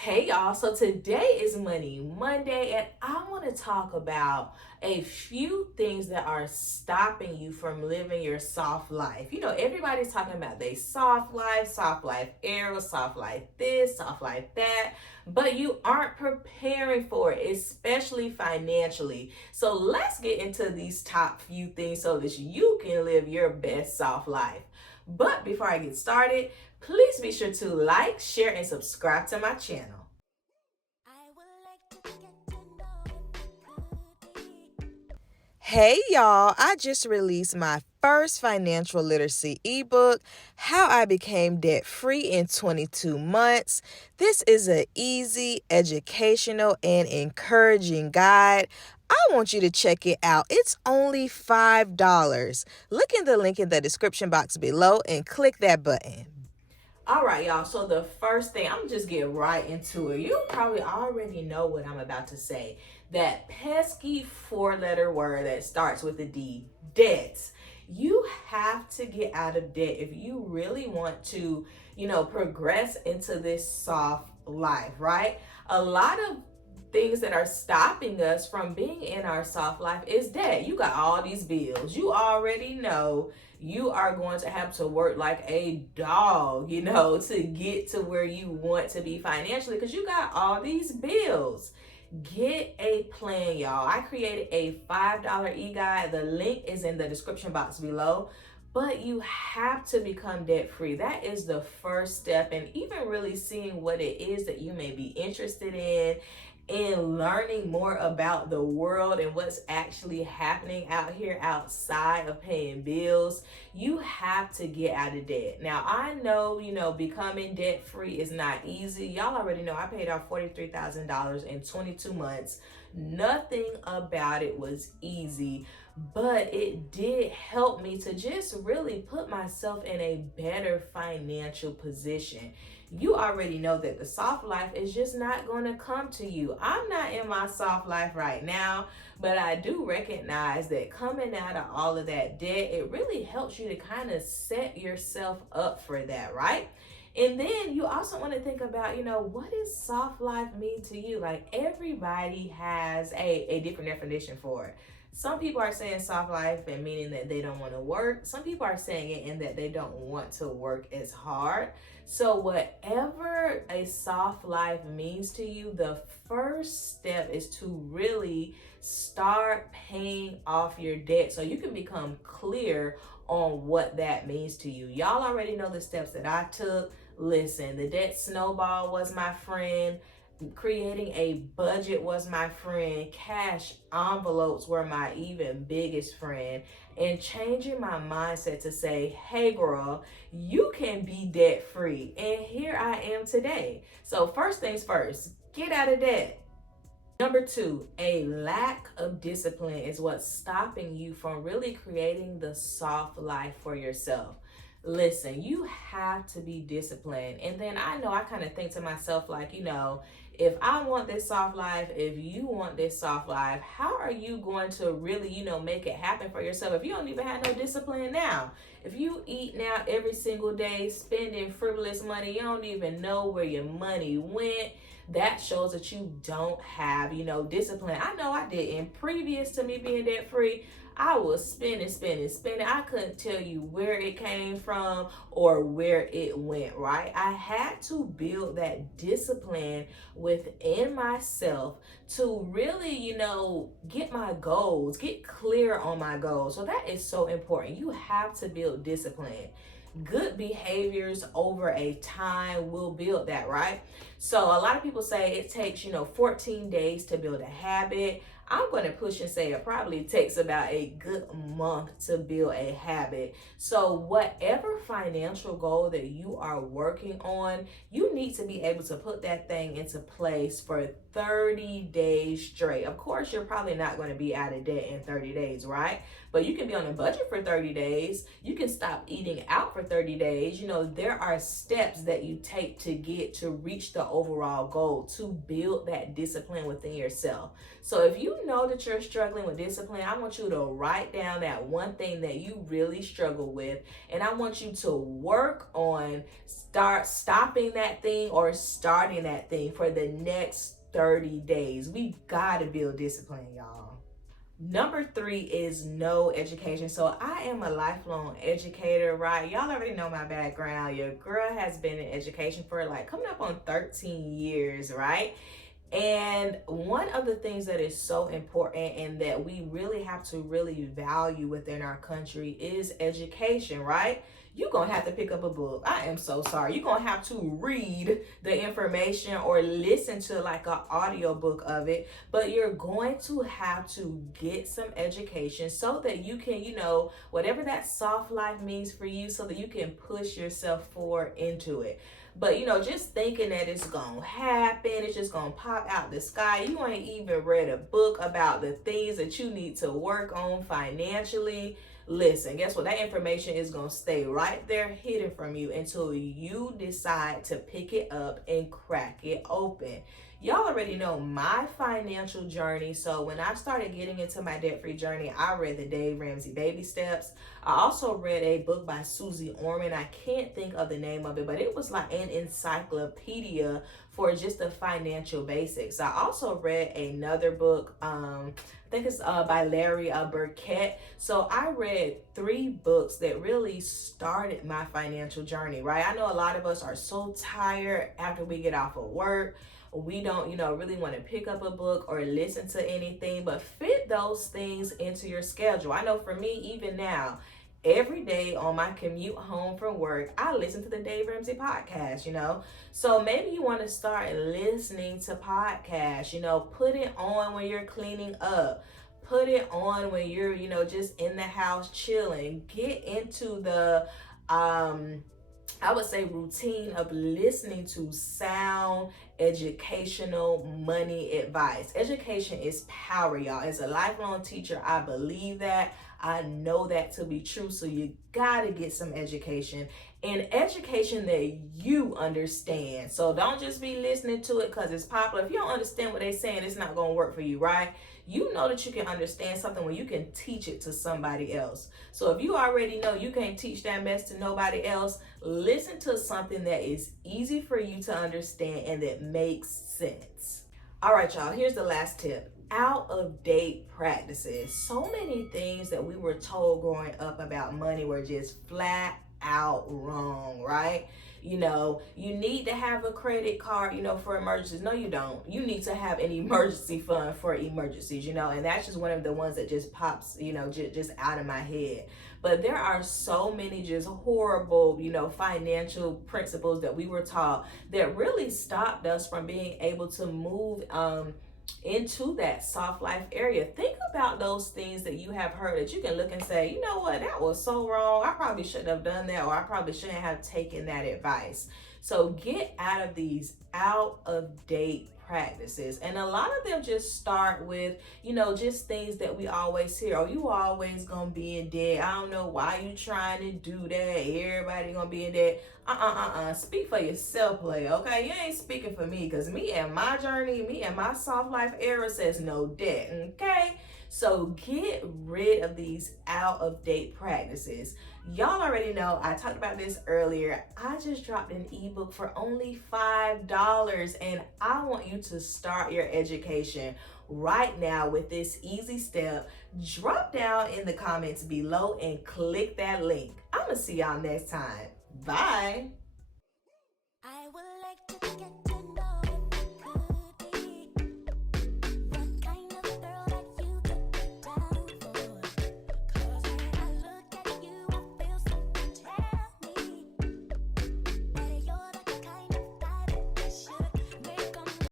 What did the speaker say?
Hey y'all, so today is Money Monday, and I want to talk about a few things that are stopping you from living your soft life. You know, everybody's talking about they soft life era, soft life this, soft life that, but you aren't preparing for it, especially financially. So let's get into these top few things so that you can live your best soft life. But before I get started, please be sure to like, share, and subscribe to my channel. Hey y'all, I just released my first financial literacy ebook, How I Became Debt Free in 22 Months. This is an easy, educational, and encouraging guide. I want you to check it out. It's only $5. Look in the link in the description box below and click that button. All right, y'all. So the first thing, I'm just getting right into it. You probably already know what I'm about to say. That pesky four-letter word that starts with a D, debts. You have to get out of debt if you really want to, progress into this soft life, right? A lot of things that are stopping us from being in our soft life is debt. You got all these bills. You already know you are going to have to work like a dog, to get to where you want to be financially because you got all these bills. Get a plan, y'all. I created a $5 e-guide. The link is in the description box below. But you have to become debt free. That is the first step. And even really seeing what it is that you may be interested in learning more about the world and what's actually happening out here outside of paying bills, you have to get out of debt. Now, I know, becoming debt free is not easy. Y'all already know I paid off $43,000 in 22 months. Nothing about it was easy, but it did help me to just really put myself in a better financial position. You already know that the soft life is just not going to come to you. I'm not in my soft life right now, but I do recognize that coming out of all of that debt, it really helps you to kind of set yourself up for that, right? And then you also want to think about, what does soft life mean to you? Like everybody has a different definition for it. Some people are saying soft life and meaning that they don't want to work. Some people are saying it in that they don't want to work as hard. So whatever a soft life means to you, the first step is to really start paying off your debt so you can become clear on what that means to you. Y'all already know the steps that I took. Listen, the debt snowball was my friend. Creating a budget was my friend. Cash envelopes were my even biggest friend. And changing my mindset to say, hey girl, you can be debt free. And here I am today. So first things first, get out of debt. Number two, a lack of discipline is what's stopping you from really creating the soft life for yourself. Listen, you have to be disciplined. And then I know I kind of think to myself, like, if I want this soft life, if you want this soft life, how are you going to really, make it happen for yourself if you don't even have no discipline now? If you eat now every single day, spending frivolous money, you don't even know where your money went. That shows that you don't have, discipline. I know I didn't. Previous to me being debt free, I was spending. I couldn't tell you where it came from or where it went, right? I had to build that discipline within myself to really, get my goals, get clear on my goals. So that is so important. You have to build discipline. Good behaviors over a time will build that, right? So a lot of people say it takes, 14 days to build a habit. I'm going to push and say it probably takes about a good month to build a habit. So whatever financial goal that you are working on, you need to be able to put that thing into place for 30 days straight. Of course, you're probably not going to be out of debt in 30 days, right? But you can be on a budget for 30 days. You can stop eating out for 30 days. There are steps that you take to get to reach the overall goal, to build that discipline within yourself. So if you you know that you're struggling with discipline, I want you to write down that one thing that you really struggle with, and I want you to work on stopping that thing or starting that thing for the next 30 days. We gotta build discipline, y'all. Number 3 is no education. So I am a lifelong educator, right? Y'all already know my background. Your girl has been in education for like coming up on 13 years, right? And one of the things that is so important and that we really have to really value within our country is education, right? You're going to have to pick up a book. I am so sorry. You're going to have to read the information or listen to like an audio book of it, but you're going to have to get some education so that you can, whatever that soft life means for you, so that you can push yourself forward into it. But just thinking that it's gonna happen, it's just gonna pop out the sky. You ain't even read a book about the things that you need to work on financially. Listen, guess what? That information is gonna stay right there hidden from you until you decide to pick it up and crack it open. Y'all already know my financial journey. So when I started getting into my debt-free journey, I read the Dave Ramsey Baby Steps. I also read a book by Susie Orman. I can't think of the name of it, but it was like an encyclopedia for just the financial basics. I also read another book, I think it's by Larry Burkett. So I read 3 books that really started my financial journey, right? I know a lot of us are so tired after we get off of work. We don't, really want to pick up a book or listen to anything, but fit those things into your schedule. I know for me, even now, every day on my commute home from work, I listen to the Dave Ramsey podcast. So maybe you want to start listening to podcasts, put it on when you're cleaning up. Put it on when you're, just in the house chilling. Get into the, I would say, routine of listening to sound, educational money advice. Education is power, y'all. As a lifelong teacher, I believe that. I know that to be true. So you gotta get some education, and education that you understand. So don't just be listening to it because it's popular. If you don't understand what they're saying, it's not gonna work for you, right? You know that you can understand something when you can teach it to somebody else. So if you already know you can't teach that mess to nobody else, listen to something that is easy for you to understand and that makes sense. All right, y'all, here's the last tip. Out of date practices. So many things that we were told growing up about money were just flat out wrong, right? You need to have a credit card, for emergencies. No, you don't. You need to have an emergency fund for emergencies, and that's just one of the ones that just pops, just out of my head. But there are so many just horrible, financial principles that we were taught that really stopped us from being able to move into that soft life area. Think about those things that you have heard that you can look and say, you know what, that was so wrong. I probably shouldn't have done that, or I probably shouldn't have taken that advice. So get out of these out of date practices. And a lot of them just start with, just things that we always hear. Oh, you always gonna be in debt. I don't know why you trying to do that. Everybody gonna be in debt. Speak for yourself, player, okay? You ain't speaking for me, because me and my journey, me and my soft life era says no debt, okay? So get rid of these out of date practices. Y'all already know, I talked about this earlier. I just dropped an ebook for only $5, and I want you to start your education right now with this easy step. Drop down in the comments below and click that link. I'm gonna see y'all next time. Bye. I will